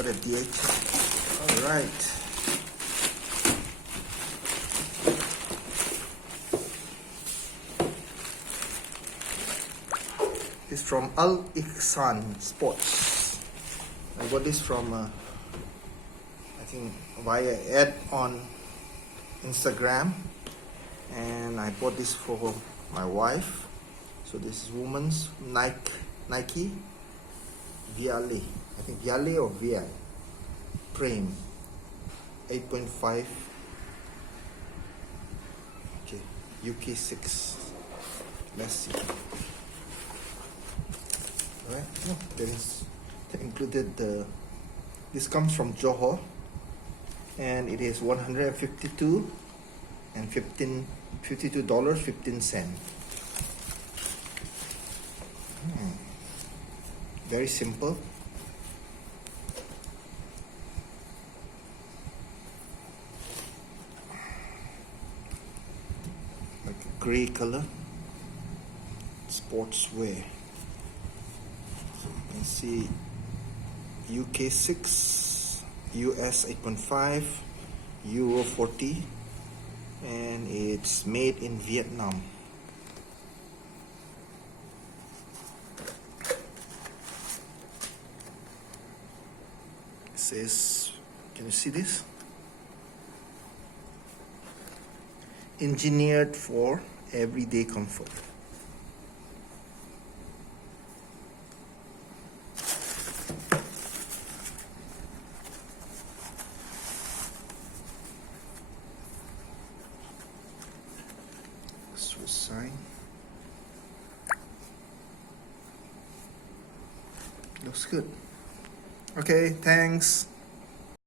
got a DH. All right. It's from Al Ihsan Sports. I got this from I think via ad on Instagram, and I bought this for my wife. So this is woman's Nike Viale. I think Viale or Viale. Frame 8.5. Okay, UK 6. Let's see. Alright, oh, they included the. This comes from Johor, and it is $152 and $52.15. Very simple. Like a gray color. Sportswear. So you can see UK 6, US 8.5, Euro 40, and it's made in Vietnam. It says, can you see this? Engineered for everyday comfort. Swiss sign. Looks good. Okay, thanks.